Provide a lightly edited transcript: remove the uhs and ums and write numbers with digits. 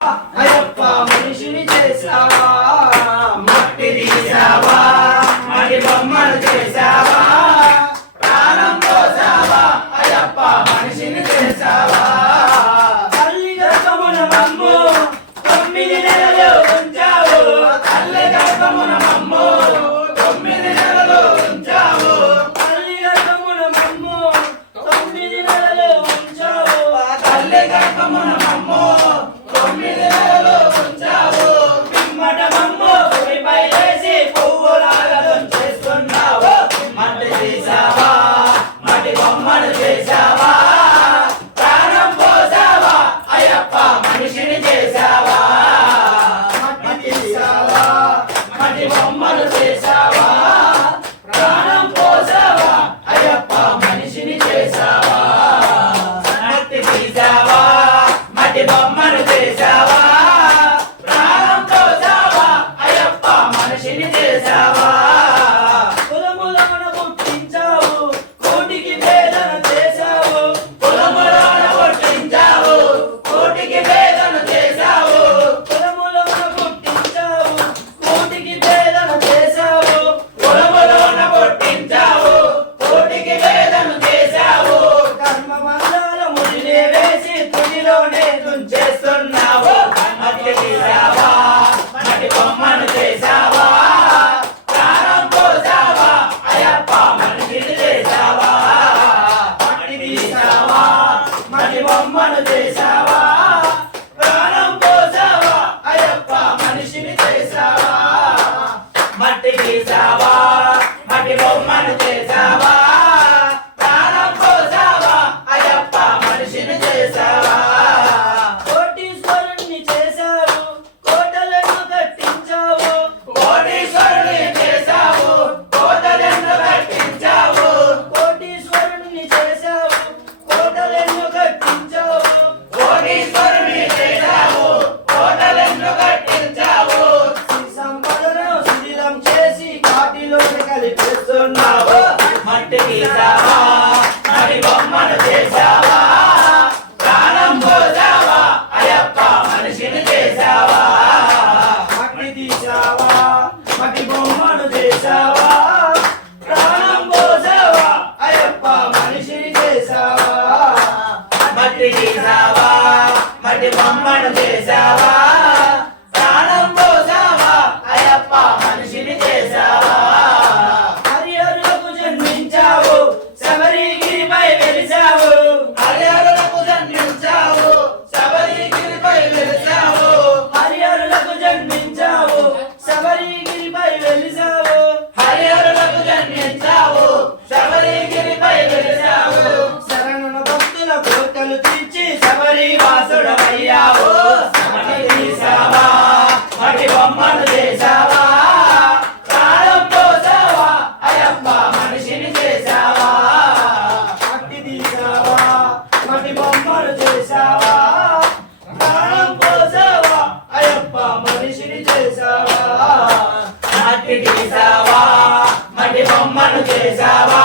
అయ్యప్ప మనిషిని చేసావా, మట్టి తీసావా, మడి బొమ్మలు చేసావా, ప్రాణం పోసావా, అయ్యప్ప మనిషిని చేసావా. తల్లి గర్భమున మమ్ము 9 నెలలు ఉంచావు, తల్లి గర్భమున మమ్ము 9 నెలలు ఉంచావు, తల్లి గర్భమున మమ్ము 9 నెలలు ఉంచావు, తల్లి గర్భమున మమ్ము 9 నెలలు ఉంచావు. పిమ్మట మమ్ము భూమిపై వేసి పువ్వులాగా చేస్తున్నావు. మట్టి తీసావా, మట్టి బొమ్మలు చేసావా, ప్రాణం పోసావా, అయ్యప్ప మనిషిని చేసావా. మట్టి తీసావా, మట్టి బొమ్మలు చేసావా, ప్రాణం పోసావా, అయ్యప్ప మనిషిని చేసావా. మట్టి తీసావా, మట్టి బొమ్మలు చేసావా, ప్రాణం పోసావా, అయ్యప్ప మనిషిని చేసావా. కులములమున పుట్టించావు, కోటికి వేదన చేశావు, కులములమున పుట్టించావు, కోటికి వేదన చేశావు, కులములమున పుట్టించావు, కోటికి వేదన చేశావు, కులములమున పుట్టించావు, కోటికి వేదన చేశావు. కర్మబంధాల ముడినే వేసి తుదిలోనే తుంచేస్తున్నావు. మట్టి తీసావా, మట్టి బొమ్మను చేసావా, ప్రాణం పోసావా, అయ్యప్ప మనిషిని చేసావా. మట్టి తీసావా, మట్టి బొమ్మను చేసావా, ప్రాణం పోసావా, అయ్యప్ప మనిషిని చేసావా. మట్టి తీసావా, మట్టి బొమ్మను చేసావా, ప్రాణం పోసావా, అయ్యప్ప మనిషిని చేసావా. కోటీశ్వరుణ్ణి చేశావు, కోటలను కట్టించావు, కోటీశ్వరుణ్ణి చేశావు, కోటలను కట్టించావు, కోటీశ్వరుణ్ణి చేశావు, కోటలను కట్టించావు, కోటీశ్వరుణ్ణి చేశావు, కోటలను కట్టించావు. శ్రీ సంపదను శిథిలం చేసి కాటిలోకి కలిపిస్తున్నావు. మట్టి తీసావా, మట్టి బొమ్మను చేసావా, ప్రాణం పోసావా, అయ్యప్ప మనిషిని చేసావా. మట్టి తీసావా, మట్టి బొమ్మను చేసావా, ప్రాణం పోసావా, అయ్యప్ప మనిషిని చేసావా. మట్టి తీసావా, మట్టి బొమ్మను చేసావా, ప్రాణం పోసావా, అయ్యప్ప మనిషిని చేసావా. హరిహరులకు జన్మించావు, శబరిగిరిపై వెలిసావు, హరిహరులకు జన్మించావు, శబరిగిరిపై వెలిసావు, హరిహరులకు జన్మించావు, శబరిగిరిపై వెలిసావు, హరిహరులకు జన్మించావు, శబరిగిరిపై వెలిసావు. శరణుల భక్తుల కోరికలు తీర్చి శబరి వాసుడవయ్యావు. మట్టి తీసావా, మట్టి బొమ్మను చేసావా, ప్రాణం పోసావా, అయ్యప్ప మనిషిని చేసావా. మట్టి తీసావా, మట్టి బొమ్మను చేసావా, ప్రాణం పోసావా, అయ్యప్ప మనిషిని చేసావా. మట్టి తీసావా, మట్టి బొమ్మను చేసావా,